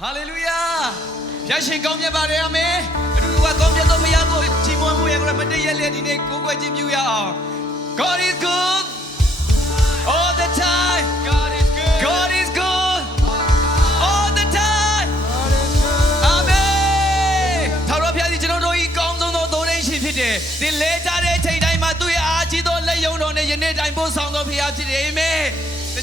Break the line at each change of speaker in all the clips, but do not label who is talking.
ဟာလေလုယာရရှင်ကောင်းမြတ်ပါတယ်အာမင်အတူတူကကောင်းမြတ်သောဘုရားကိုချီးမွမ်းမှုရဲ့ကလမတည့်ရဲ့လေဒီနေ့ကိုးကွယ်ခြင်းပြုရအောင် God is good all the time God is good God is good all the time အာမင်သာရဖျားစီကျွန်တော်တို့ဤကောင်းဆုံးသောသိုးရင်ရှင်ဖြစ်တယ်ဒီလဲကြတဲ့ချိန်တိုင်းမှာသူ့ရဲ့အားကြီးသောလက်ယုံတော်နဲ့ယနေ့တိုင်းပို့ဆောင်သောဘုရားဖြစ်တယ်အာမင်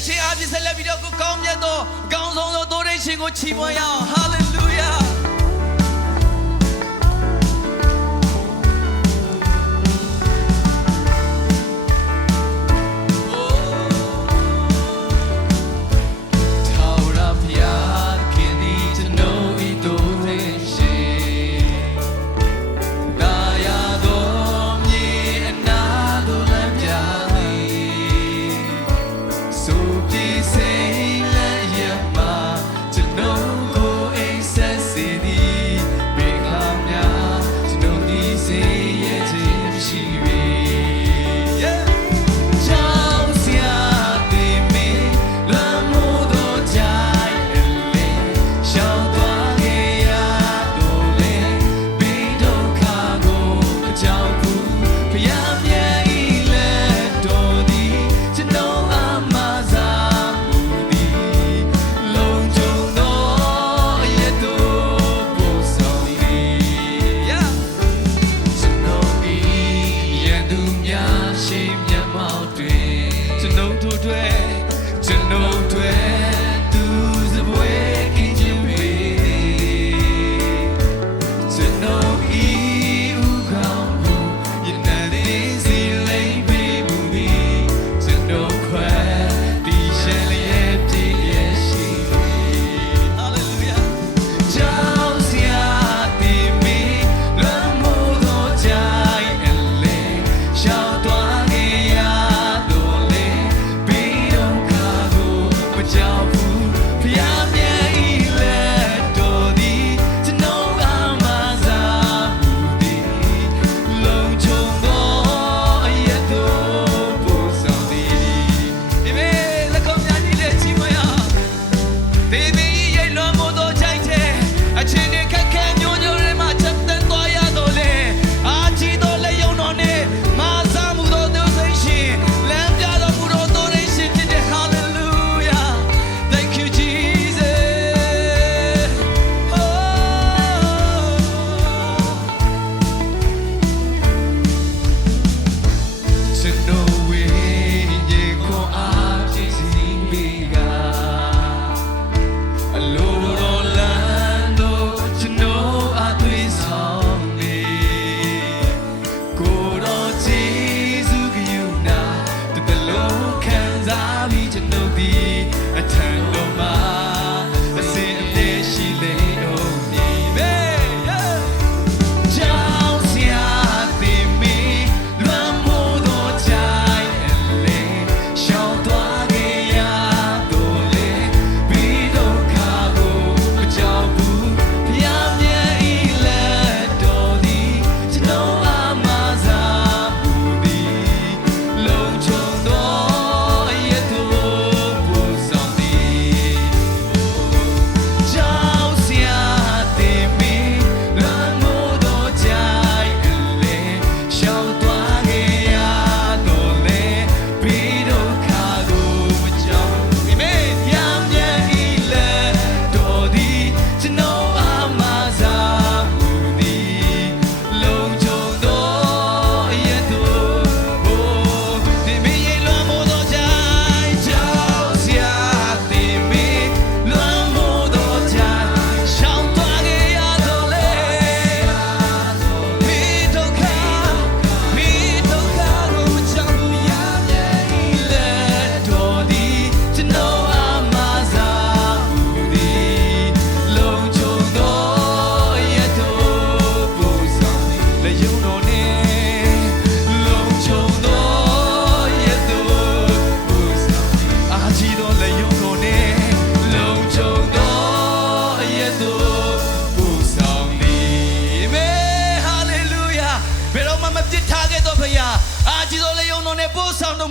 ခြင်းအားဖြင့်ဆက်လက်ပြီးတော့ကိုကောင်းမြတ်သောအကောင်းဆုံးသောသိုးရိတ်ရှင်ကိုချီးမွမ်းရအောင်ဟာလေလုယာ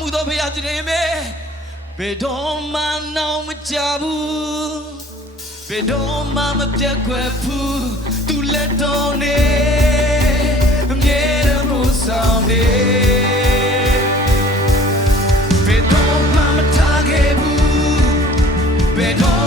မှုသောဖရာသခင်ပဲဘယ်တော့မှနောင်မကြဘူးဘယ်တော့မှမပြတ်ကွယ်ဘူးသူလက်တော်နေအမြဲတမ်းကိုဆောင်နေဘယ်တော့မှမထားခဲ့ဘူးဘယ်တော့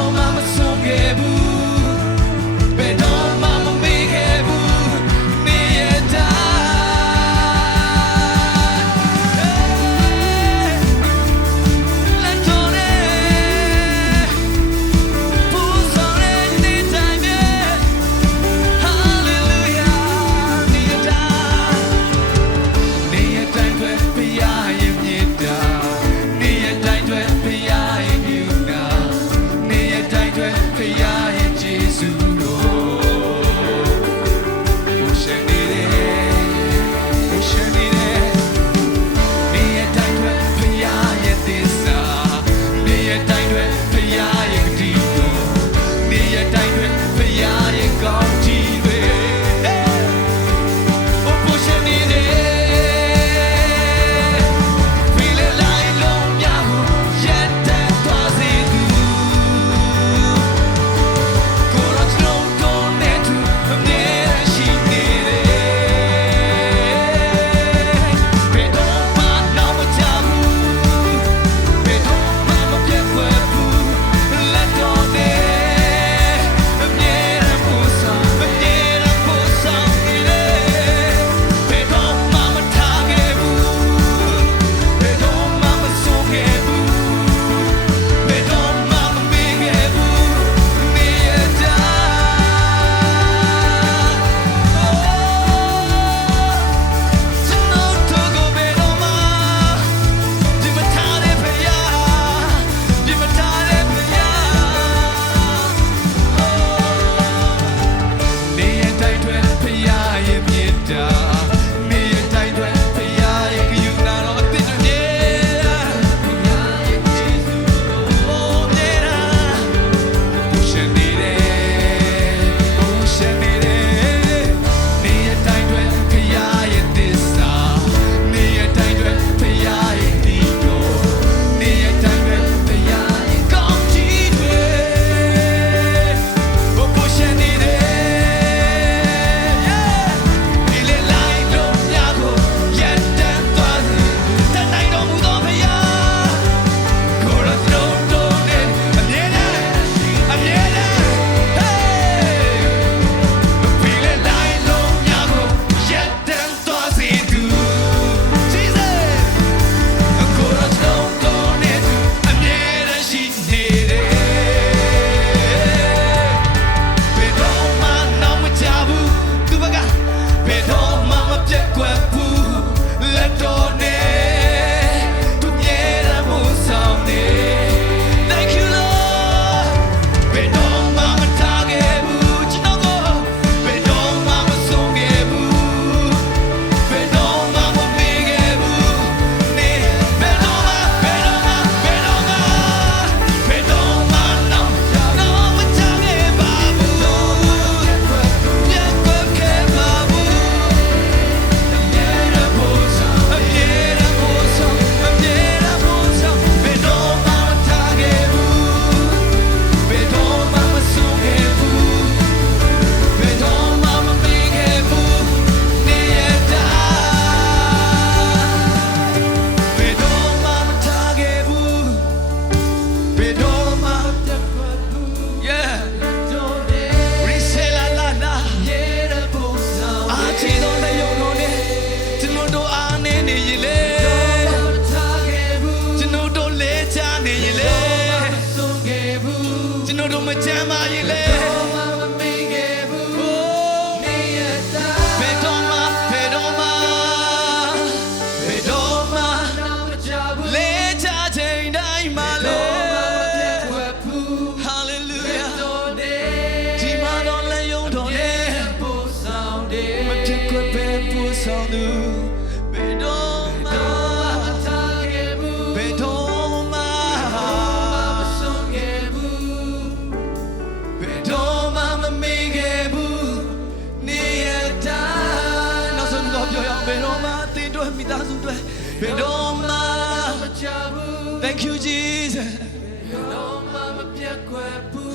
Thank you Jesus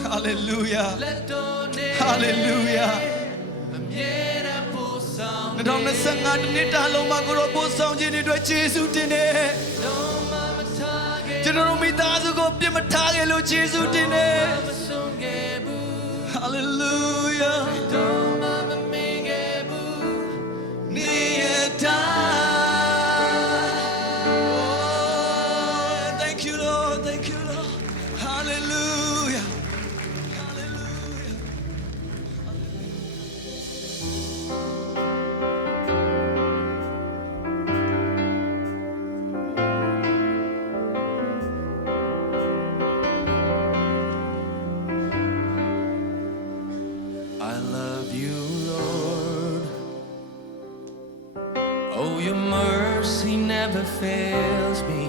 Hallelujah Hallelujah
2025တ
နှစ်တာလုံးမှာကိုရောပို့ဆောင်ခြင်းတွေအတွက်ယေရှုတင်တယ်ကျွန်တော်တို့မိသားစုကိုပြစ်မထားခဲ့လို့ယေရှုတင်တယ် Hallelujah.
Don't mama me get boo.
Me a die. Oh,
your mercy never fails me.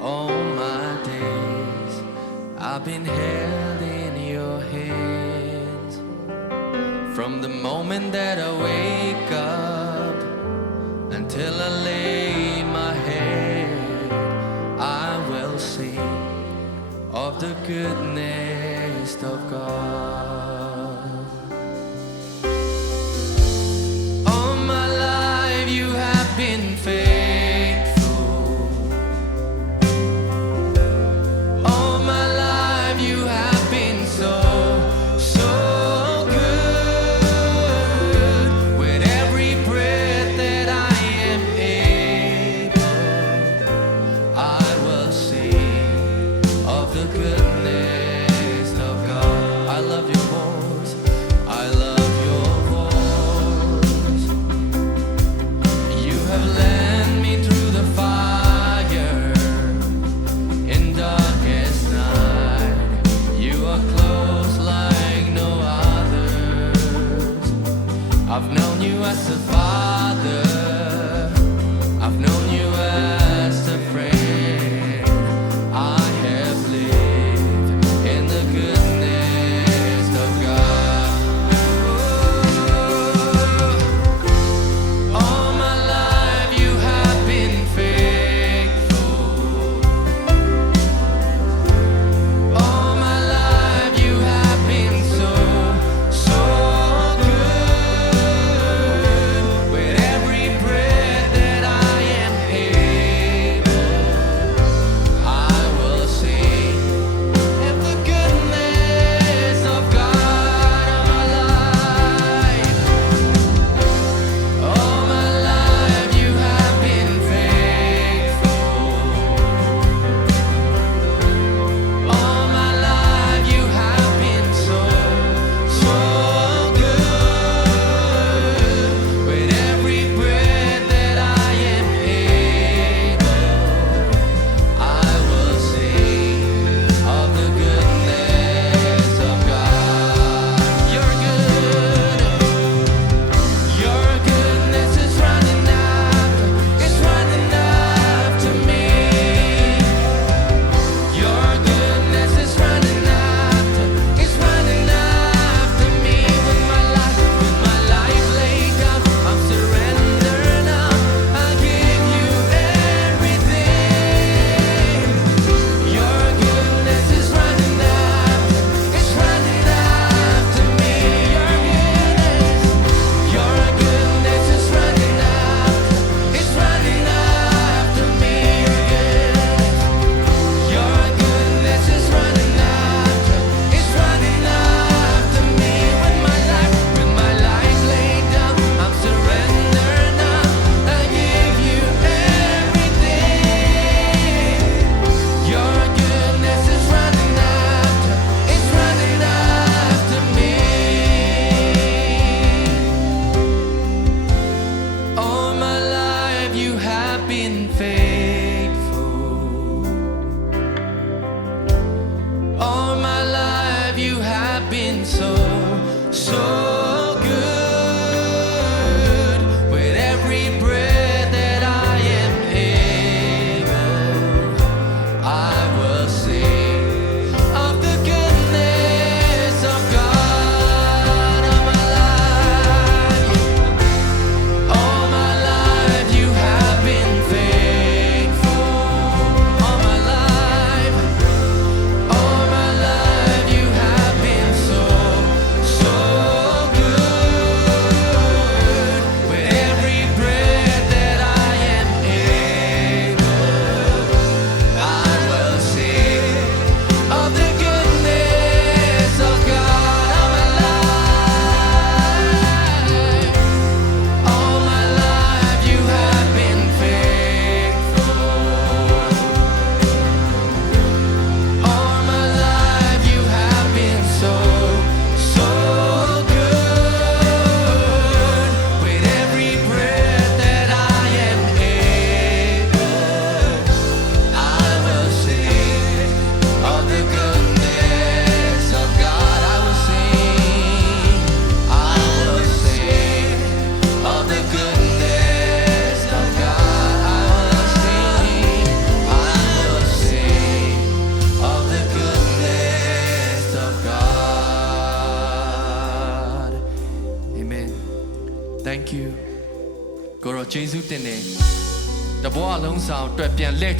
All my days I've been held in your hands. From the moment that I wake up until I lay my head, I will sing of the goodness of God.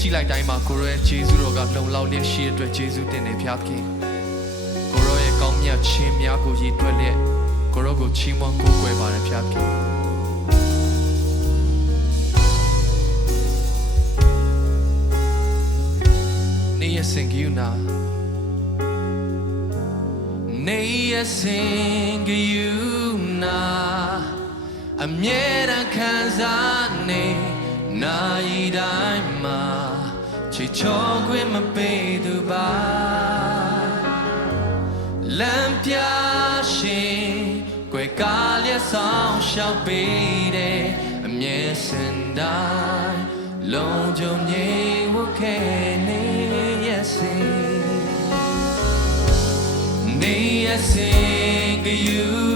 ကြည့်လိုက်တိုင်းမှာကိုရောရဲ့ဂျေဇုတော်ကလုံလောက်လျက်ရှိတဲ့အတွက်ဂျေဇုတင်တယ်ဖျားခင်ကိုရောရဲ့ကောင်းမြတ်ခြင်းများကိုရည်တွက်လျက်ကိုရောကိုချီးမွမ်းကိုးကွယ်ပါတယ်ဖျားခင်နေရစင်ကယူနာနေရစင်ကယူနာအမြဲတမ်းခံစားနေနိုင်တိုင်းမှာ ချေချောခွင့်မပေးသူပါလမ်းပြရှင်ကွယ်ကားလျက်ဆောင်ရှောက်ပေးတယ်အမြဲစင်တိုင်းလုံးကြုံငြိမ်ဝခဲ့နေရစေနေရစေကယူ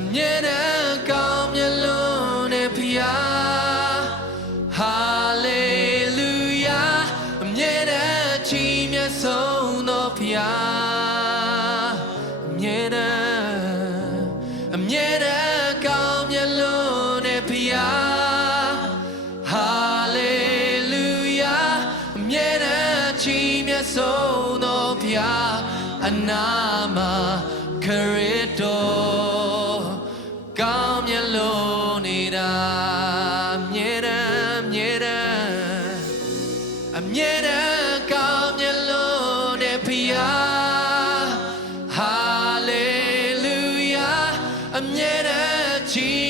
အမြဲတမ်းကောင်းမြတ်လို့နဲ့ဖျား Jesus.